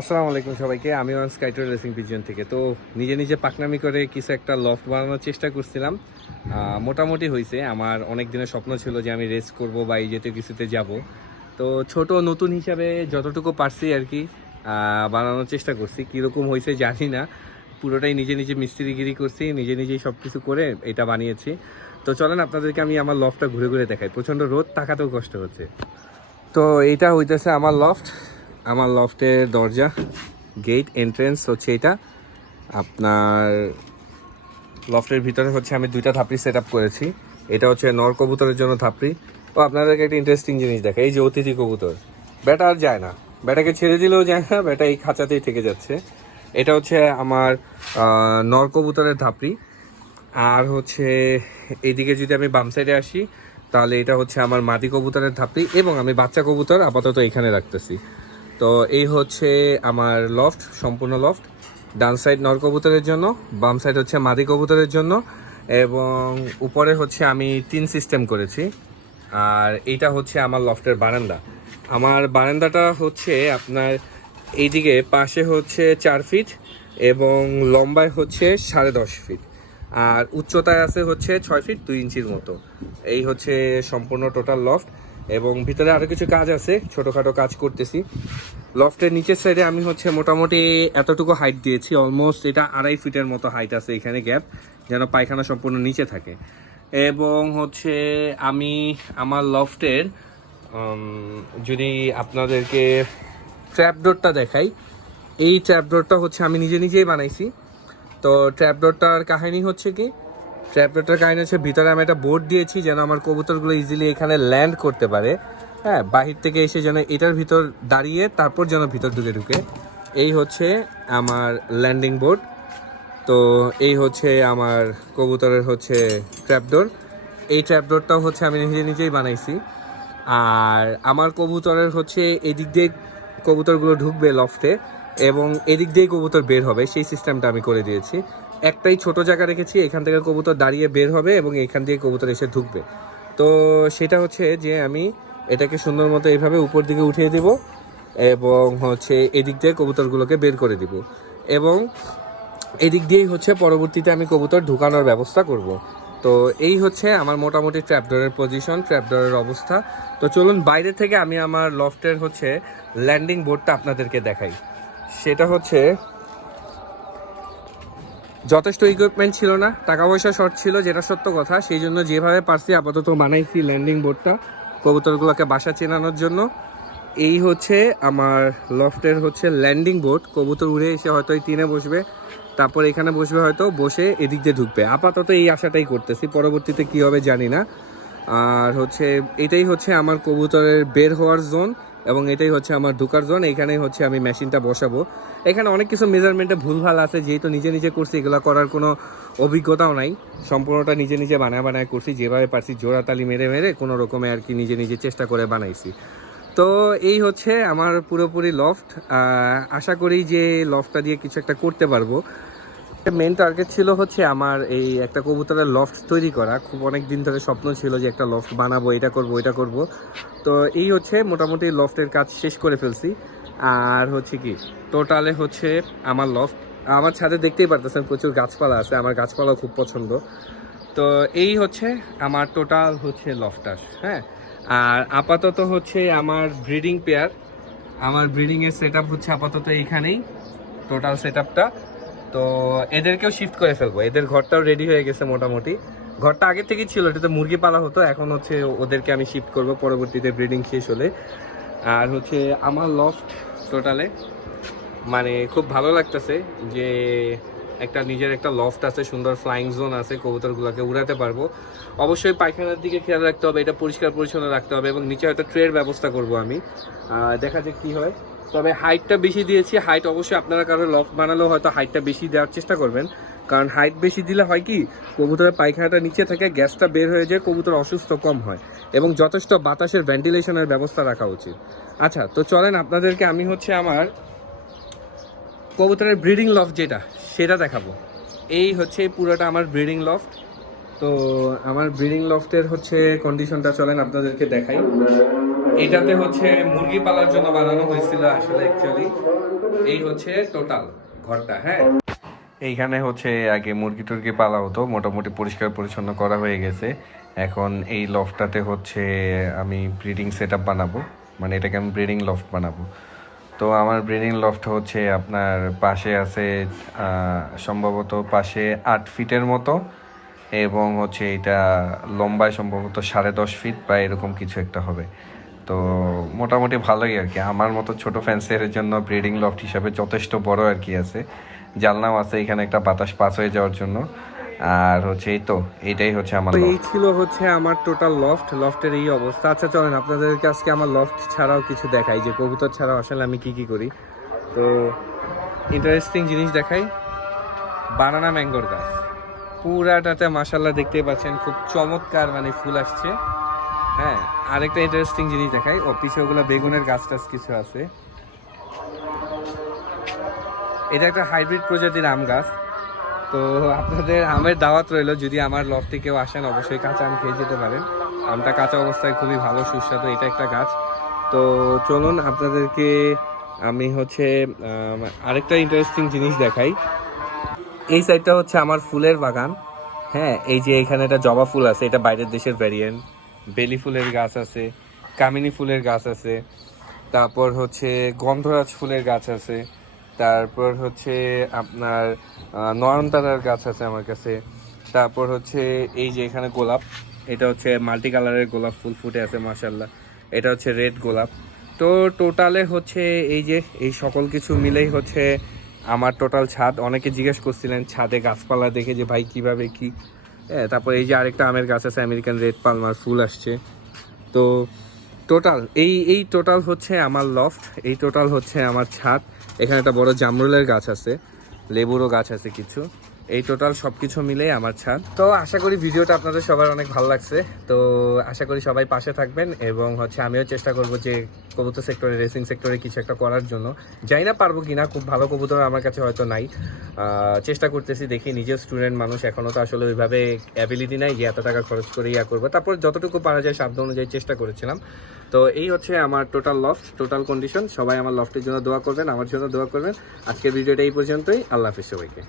আসসালামু আলাইকুম সবাইকে। আমি স্কাইটোর রেসিং পিজন থেকে। তো নিজে নিজে পাকনামি করে কিছু একটা লফট বানানোর চেষ্টা করছিলাম। মোটামুটি হয়েছে। আমার অনেক দিনের স্বপ্ন ছিল যে আমি রেস করব বা এই জাতীয় কিছুতে যাব। তো ছোট নতুন হিসাবে যতটুকু পারছি আর কি বানানোর চেষ্টা করছি। কীরকম হয়েছে জানি না। পুরোটাই নিজে নিজে মিস্ত্রিগিরি করছি, নিজে নিজেই সব কিছু করে এটা বানিয়েছি। তো চলেন আপনাদেরকে আমি আমার লফটটা ঘুরে ঘুরে দেখাই। প্রচণ্ড রোদ, তাকাতেও কষ্ট হচ্ছে। তো এইটা হইতেছে আমার লফট। আমার লফটের দরজা, গেট এন্ট্রেন্স হচ্ছে এটা। আপনার লফটের ভিতরে হচ্ছে আমি দুইটা থাপড়ি সেট আপ করেছি। এটা হচ্ছে নর কবুতরের জন্য থাপড়ি। তো আপনাদেরকে একটা ইন্টারেস্টিং জিনিস দেখা, এই যে অতিথি কবুতর, ব্যাটা আর যায় না, ব্যাটাকে ছেড়ে দিলেও যায় না, ব্যাটা এই খাঁচাতেই থেকে যাচ্ছে। এটা হচ্ছে আমার নর কবুতরের থাপড়ি। আর হচ্ছে এইদিকে যদি আমি বাম সাইডে আসি, তাহলে এটা হচ্ছে আমার মাদি কবুতরের থাপড়ি এবং আমি বাচ্চা কবুতর আপাতত এখানে রাখতেছি। তো এই হচ্ছে আমার লফট, সম্পূর্ণ লফট। ডান সাইড নর কবুতরের জন্য, বাম সাইড হচ্ছে মাদি কবুতরের জন্য, এবং উপরে হচ্ছে আমি টিন সিস্টেম করেছি। আর এইটা হচ্ছে আমার লফটের বারান্দা। আমার বারান্দাটা হচ্ছে আপনার এইদিকে পাশে হচ্ছে 4 ফিট এবং লম্বায় হচ্ছে 10.5 ফিট, আর উচ্চতায় আছে হচ্ছে 6 ফিট 2 ইঞ্চির মতো। এই হচ্ছে সম্পূর্ণ টোটাল লফট, এবং ভিতরে আরও কিছু কাজ আছে, ছোটোখাটো কাজ করতেছি। লফটের নিচের সাইডে আমি হচ্ছে মোটামুটি এতটুকু হাইট দিয়েছি, অলমোস্ট এটা 2.5 ফিটের মতো হাইট আছে এখানে গ্যাপ, যেন পায়খানা সম্পূর্ণ নিচে থাকে। এবং হচ্ছে আমি আমার লফটের যদি আপনাদেরকে ট্র্যাপডোরটা দেখাই, এই ট্র্যাপডোরটা হচ্ছে আমি নিজে নিজেই বানাইছি। তো ট্র্যাপডোরটার কাহিনী হচ্ছে কি, ট্র্যাপডোরটার কাহিনী হচ্ছে ভিতরে আমি একটা বোর্ড দিয়েছি যেন আমার কবুতরগুলো ইজিলি এখানে ল্যান্ড করতে পারে। হ্যাঁ, বাহির থেকে এসে যেন এটার ভিতর দাঁড়িয়ে তারপর যেন ভিতর ঢুকে ঢুকে। এই হচ্ছে আমার ল্যান্ডিং বোর্ড। তো এই হচ্ছে আমার কবুতরের হচ্ছে ট্র্যাপডোর। এই ট্র্যাপডোরটাও হচ্ছে আমি নিজে নিজেই বানাইছি। আর আমার কবুতরের হচ্ছে এদিক দিয়ে কবুতরগুলো ঢুকবে লফটে এবং এদিক দিয়েই কবুতর বের হবে, সেই সিস্টেমটা আমি করে দিয়েছি। একটাই ছোট জায়গা রেখেছি, এখান থেকে কবুতর দাঁড়িয়ে বের হবে এবং এখান দিয়ে কবুতর এসে ঢুকবে। তো সেটা হচ্ছে যে আমি এটাকে সুন্দর মতো এইভাবে উপর দিকে উঠিয়ে দিব এবং হচ্ছে এদিক দিয়ে কবুতরগুলোকে বের করে দিব, এবং এদিক দিয়েই হচ্ছে পরবর্তীতে আমি কবুতর ঢুকানোর ব্যবস্থা করব। তো এই হচ্ছে আমার মোটামুটি ট্র্যাপডোরের পজিশন, ট্র্যাপডোরের অবস্থা। তো চলুন বাইরে থেকে আমি আমার লফটের হচ্ছে ল্যান্ডিং বোর্ডটা আপনাদেরকে দেখাই। সেটা হচ্ছে যথেষ্ট ইকুইপমেন্ট ছিল না, টাকা পয়সা শর্ট ছিল, যেটা সত্য কথা। সেই জন্য যেভাবে পারছি আপাতত বানাইছি ল্যান্ডিং বোর্ডটা কবুতরগুলোকে বাসা চেনানোর জন্য। এই হচ্ছে আমার লফটের হচ্ছে ল্যান্ডিং বোর্ড। কবুতর উড়ে এসে হয়তো এই টিনে বসবে, তারপর এখানে বসবে, হয়তো বসে এদিক দিয়ে ঢুকবে। আপাতত এই আশাটাই করতেছি, পরবর্তীতে কী হবে জানি না। আর হচ্ছে এটাই হচ্ছে আমার কবুতরের বের হওয়ার জোন এবং এটাই হচ্ছে আমার ঢোকার জোন। এইখানেই হচ্ছে আমি মেশিনটা বসাবো। এখানে অনেক কিছু মেজারমেন্টে ভুলভাল আছে, যেহেতু নিজে নিজে করছি, এগুলো করার কোনো অভিজ্ঞতাও নাই। সম্পূর্ণটা নিজে নিজে বানায় করছি, যেভাবে পারছি জোড়াতালি মেরে মেরে কোনো রকমে আর কি নিজে নিজে চেষ্টা করে বানাইছি। তো এই হচ্ছে আমার পুরোপুরি লফট। আশা করি যে লফটটা দিয়ে কিছু একটা করতে পারবো। মেন টার্গেট ছিল হচ্ছে আমার এই একটা কবুতরের লফট তৈরি করা। খুব অনেক দিন ধরে স্বপ্ন ছিল যে একটা লফট বানাবো, এটা করব ওইটা করব। তো এই হচ্ছে মোটামুটি লফটের কাজ শেষ করে ফেলছি। আর হচ্ছে কি টোটালে হচ্ছে আমার লফট, আমার ছাদে দেখতেই পারতেছেন প্রচুর গাছপালা আছে, আমার গাছপালাও খুব পছন্দ। তো এই হচ্ছে আমার টোটাল হচ্ছে লফটাস। হ্যাঁ, আর আপাতত হচ্ছে আমার ব্রিডিং পেয়ার, আমার ব্রিডিংয়ের সেট আপ হচ্ছে আপাতত এইখানেই টোটাল সেট আপটা। তো এদেরকেও শিফট করে ফেলবো, এদের ঘরটাও রেডি হয়ে গেছে মোটামুটি। ঘরটা আগে থেকেই ছিল, এটাতে মুরগি পালা হতো, এখন হচ্ছে ওদেরকে আমি শিফট করব পরবর্তীতে ব্রিডিং শেষ হলে। আর হচ্ছে আমার লফট টোটালে মানে খুব ভালো লাগতেছে যে একটা নিজের একটা লফট আছে, সুন্দর ফ্লাইং জোন আছে, কবুতরগুলোকে উড়াতে পারবো। অবশ্যই পায়খানার দিকে খেয়াল রাখতে হবে, এটা পরিষ্কার পরিচ্ছন্ন রাখতে হবে, এবং নিচে হয়তো ট্রের ব্যবস্থা করব আমি, দেখা যাক কী হয়। তবে হাইটটা বেশি দিয়েছি, হাইট অবশ্যই আপনারা কারো লফট বানালেও হয়তো হাইটটা বেশি দেওয়ার চেষ্টা করবেন, কারণ হাইট বেশি দিলে হয় কি কবুতরের পায়খানাটা নিচে থাকে, গ্যাসটা বের হয়ে যায়, কবুতর অসুস্থ কম হয়, এবং যথেষ্ট বাতাসের ভেন্টিলেশনের ব্যবস্থা রাখা উচিত। আচ্ছা, তো চলেন আপনাদেরকে আমি হচ্ছে আমার কবুতরের ব্রিডিং লফট যেটা সেটা দেখাবো। এই হচ্ছে পুরোটা আমার ব্রিডিং লফট। তো আমার ব্রিডিং লফটের হচ্ছে কন্ডিশনটা চলেন আপনাদেরকে দেখাই। এটাতে হচ্ছে মুরগি পালার জন্য বানানো হয়েছিল আসলে অ্যাকচুয়ালি। এই হচ্ছে টোটাল ঘরটা। হ্যাঁ, এইখানে হচ্ছে আগে মুরগি টুরগি পালা হতো, মোটামুটি পরিষ্কার পরিচ্ছন্ন করা হয়ে গেছে। এখন এই লফটাতে হচ্ছে আমি ব্রিডিং সেট আপ বানাবো, মানে এটাকে আমি ব্রিডিং লফট বানাবো। তো আমার ব্রিডিং লফট হচ্ছে আপনার পাশে আছে সম্ভবত পাশে 8 ফিটের মতো, এবং হচ্ছে এটা লম্বায় সম্ভবত 10.5 ফিট বা এরকম কিছু একটা হবে। তো মোটামুটি ভালোই আর কি, আমার মতো ছোট ফ্যান্সের জন্য ব্রিডিং লফট হিসাবে যথেষ্ট বড় আর কি আছে। জানলাও আছে এখানে একটা বাতাস পাস হয়ে যাওয়ার জন্য। আর হচ্ছে এই তো এইটাই হচ্ছে আমার এই ছিল হচ্ছে আমার টোটাল লফটের এই অবস্থা। আচ্ছা চলেন আপনাদেরকে আজকে আমার লফট ছাড়াও কিছু দেখাই, যে কবুতর ছাড়াও আসলে আমি কি কি করি। তো ইন্টারেস্টিং জিনিস দেখাই, বানানা ম্যাঙ্গোর গাছ পুরাটাতে মাশাল্লাহ দেখতেই পাচ্ছেন, খুব চমৎকার মানে ফুল আসছে। হ্যাঁ, আরেকটা ইন্টারেস্টিং জিনিস দেখাই, ও পিছে ওগুলো বেগুনের গাছ টাছ কিছু আছে। এটা একটা হাইব্রিড প্রজাতির আম গাছ। তো আপনাদের আমের দাওয়াত রইল, যদি আমার লফটে কেউ আসেন অবশ্যই কাঁচা আম খেয়ে যেতে পারেন। আমটা কাঁচা অবস্থায় খুবই ভালো সুস্বাদু, এটা একটা গাছ। তো চলুন আপনাদেরকে আমি হচ্ছে আরেকটা ইন্টারেস্টিং জিনিস দেখাই। এই সাইডটা হচ্ছে আমার ফুলের বাগান। হ্যাঁ, এই যে এখানে একটা জবা ফুল আছে, এটা বাইরের দেশের ভ্যারিয়েন্ট। বেলি ফুলের গাছ আছে, কামিনী ফুলের গাছ আছে, তারপর হচ্ছে গন্ধরাজ ফুলের গাছ আছে, তারপর হচ্ছে আপনার নয়নতারার গাছ আছে আমার কাছে। তারপর হচ্ছে এই যে এখানে গোলাপ, এটা হচ্ছে মাল্টি কালারের গোলাপ ফুল ফুটে আছে মাশাল্লাহ। এটা হচ্ছে রেড গোলাপ। তো টোটালে হচ্ছে এই যে এই সকল কিছু মিলেই হচ্ছে আমার টোটাল ছাদ। অনেকে জিজ্ঞেস করছিলেন ছাদে গাছপালা দেখে যে ভাই কিভাবে কি। হ্যাঁ, তারপর এই যে আরেকটা আমের গাছ আছে, আমেরিকান রেড পালমার, ফুল আসছে। তো টোটাল এই টোটাল হচ্ছে আমার লফট, এই টোটাল হচ্ছে আমার ছাদ। এখানে একটা বড় জামরুলের গাছ আছে, লেবুরও গাছ আছে কিছু। এই টোটাল সব কিছু মিলে আমার ছাদ। তো আশা করি ভিডিওটা আপনাদের সবার অনেক ভালো লাগছে। তো আশা করি সবাই পাশে থাকবেন, এবং হচ্ছে আমিও চেষ্টা করব যে কবুতর সেক্টরে, রেসিং সেক্টরে কিছু একটা করার জন্য। জানি না পারবো কিনা, খুব ভালো কবুতর আমার কাছে হয়তো নাই। চেষ্টা করতেছি, দেখি। নিজের স্টুডেন্ট মানুষ, এখনও তো আসলে ওইভাবে অ্যাবিলিটি নাই যে এত টাকা খরচ করে ইয়া করবো। তারপর যতটুকু পারা যায় সাধ্য অনুযায়ী চেষ্টা করেছিলাম। তো এই হচ্ছে আমার টোটাল লফট, টোটাল কন্ডিশন। সবাই আমার লফটের জন্য দোয়া করবেন, আমার জন্য দোয়া করবেন। আজকের ভিডিওটা এই পর্যন্তই। আল্লাহ হাফিজ সবাইকে।